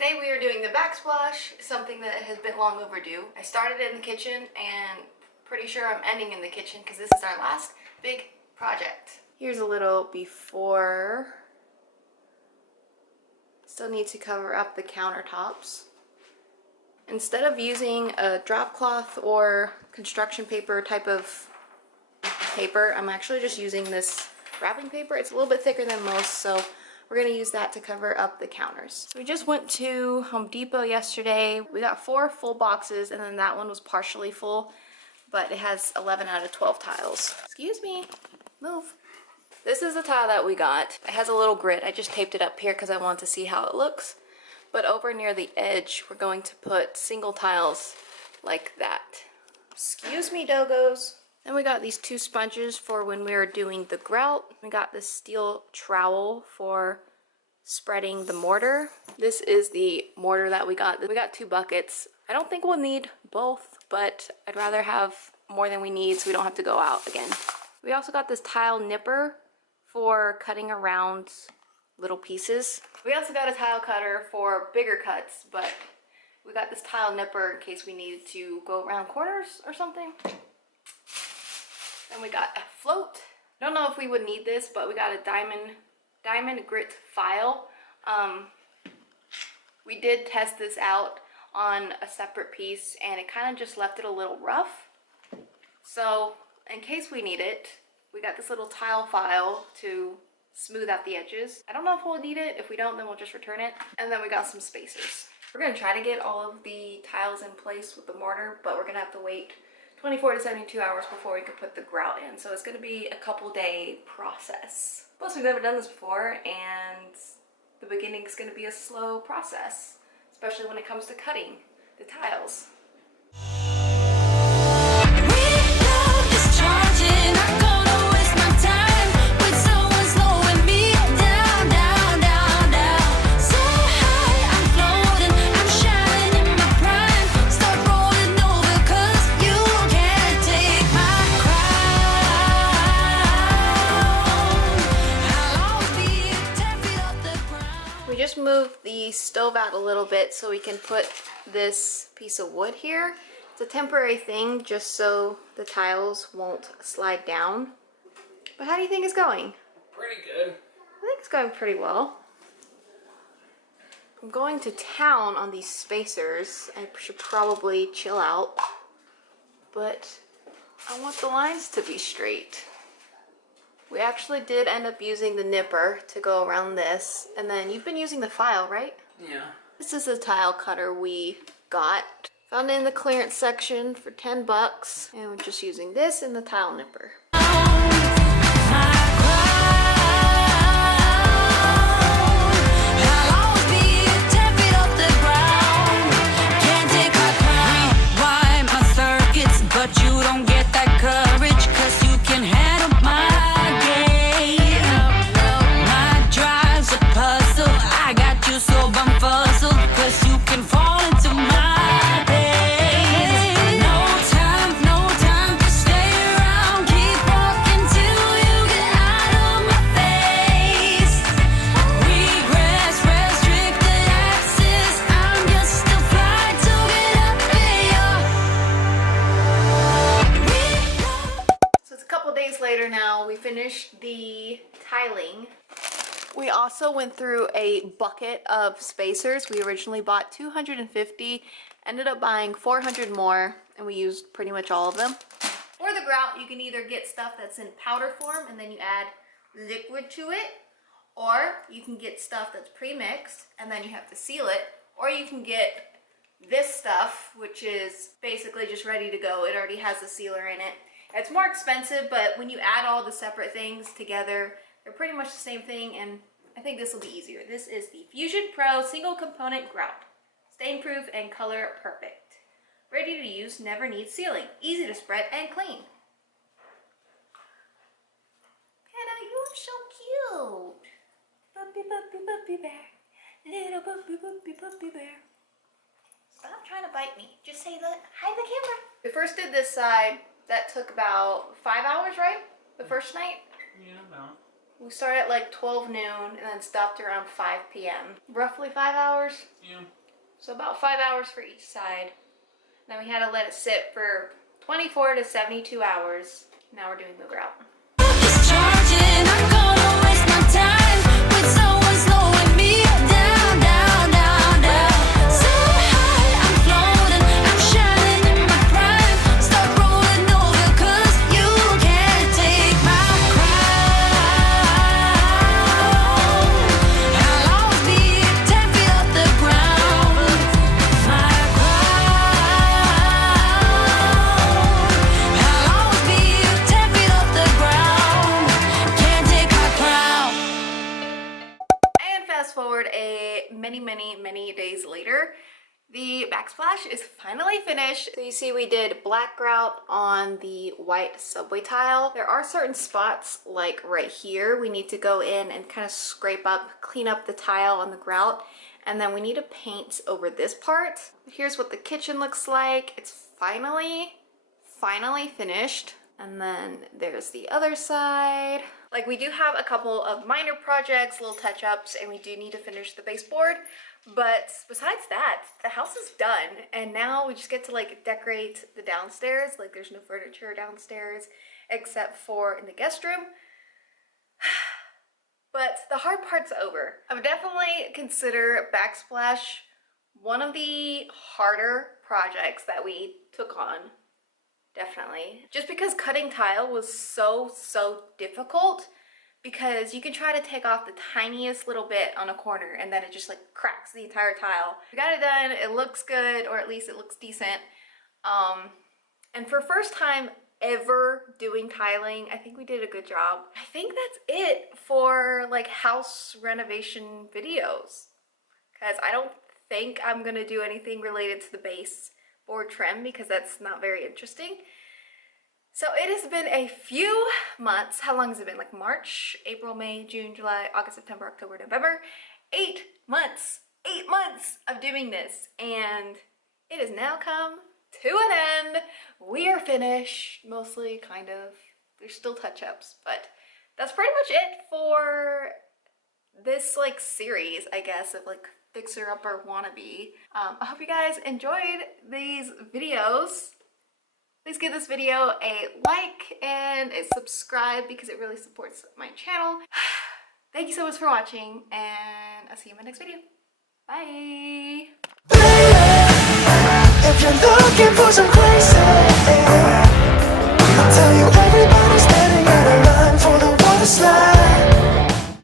Today we are doing the backsplash, something that has been long overdue. I started in the kitchen and pretty sure I'm ending in the kitchen because this is our last big project. Here's a little before. Still need to cover up the countertops. Instead of using a drop cloth or construction paper type of paper, I'm actually just using this wrapping paper. It's a little bit thicker than most, so we're gonna use that to cover up the counters. So we just went to Home Depot yesterday. We got 4 full boxes and then that one was partially full, but it has 11 out of 12 tiles. Excuse me, move. This is the tile that we got. It has a little grid. I just taped it up here because I want to see how it looks. But over near the edge, we're going to put single tiles like that. Excuse me, doggos. Then we got these 2 sponges for when we were doing the grout. We got this steel trowel for spreading the mortar. This is the mortar that we got. We got 2 buckets. I don't think we'll need both, but I'd rather have more than we need so we don't have to go out again. We also got this tile nipper for cutting around little pieces. We also got a tile cutter for bigger cuts, but we got this tile nipper in case we needed to go around corners or something. Then we got a float. Don't know if we would need this, but we got a diamond grit file. We did test this out on a separate piece and it kind of just left it a little rough. So in case we need it, we got this little tile file to smooth out the edges. I don't know if we'll need it. If we don't, then we'll just return it. And then we got some spacers. We're gonna try to get all of the tiles in place with the mortar, but we're gonna have to wait 24 to 72 hours before we could put the grout in. So it's gonna be a couple-day process. Plus, we've never done this before, and the beginning is gonna be a slow process, especially when it comes to cutting the tiles. Move the stove out a little bit so we can put this piece of wood here. It's a temporary thing just so the tiles won't slide down. But how do you think it's going? Pretty good. I think it's going pretty well. I'm going to town on these spacers. I should probably chill out, but I want the lines to be straight. We actually did end up using the nipper to go around this, and then you've been using the file, right? Yeah. This is a tile cutter we got. Found it in the clearance section for 10 bucks, and we're just using this and the tile nipper. Now we finished the tiling. We also went through a bucket of spacers. We originally bought 250, ended up buying 400 more, and we used pretty much all of them. For the grout, you can either get stuff that's in powder form and then you add liquid to it, or you can get stuff that's pre-mixed and then you have to seal it, or you can get this stuff, which is basically just ready to go. It already has a sealer in it. It's more expensive, but when you add all the separate things together, they're pretty much the same thing, and I think this will be easier. This is the Fusion Pro Single Component Grout. Stain proof and color perfect. Ready to use, never needs sealing. Easy to spread and clean. Hannah, you're so cute. Puppy, puppy, puppy bear. Little puppy, puppy, puppy bear. Stop trying to bite me. Just say, look, hi the camera. We first did this side. That took about 5 hours, right? The first night? Yeah, about. We started at like 12 noon and then stopped around 5 p.m. Roughly 5 hours? Yeah. So about 5 hours for each side. Then we had to let it sit for 24 to 72 hours. Now we're doing the grout. Fast forward many days later, the backsplash is finally finished. So you see we did black grout on the white subway tile. There are certain spots like right here we need to go in and kind of scrape up, clean up the tile on the grout, and then we need to paint over this part. Here's what the kitchen looks like. It's finally finished. And then there's the other side. Like, we do have a couple of minor projects, little touch-ups, and we do need to finish the baseboard. But besides that, the house is done. And now we just get to like decorate the downstairs. Like, there's no furniture downstairs except for in the guest room. But the hard part's over. I would definitely consider backsplash one of the harder projects that we took on. Definitely. Just because cutting tile was so difficult, because you can try to take off the tiniest little bit on a corner and then it just like cracks the entire tile. We got it done, it looks good, or at least it looks decent. And for first time ever doing tiling, I think we did a good job. I think that's it for like house renovation videos, because I don't think I'm gonna do anything related to the base or trim because that's not very interesting. So it has been a few months. How long has it been? Like March, April, May, June, July, August, September, October, November. 8 months. 8 months of doing this, and it has now come to an end. We are finished, mostly, kind of. There's still touch-ups, but that's pretty much it for this like series, I guess, of like fixer-upper wannabe. I hope you guys enjoyed these videos. Please give this video a like and a subscribe because it really supports my channel. Thank you so much for watching, and I'll see you in my next video. Bye! If you're looking for some crazy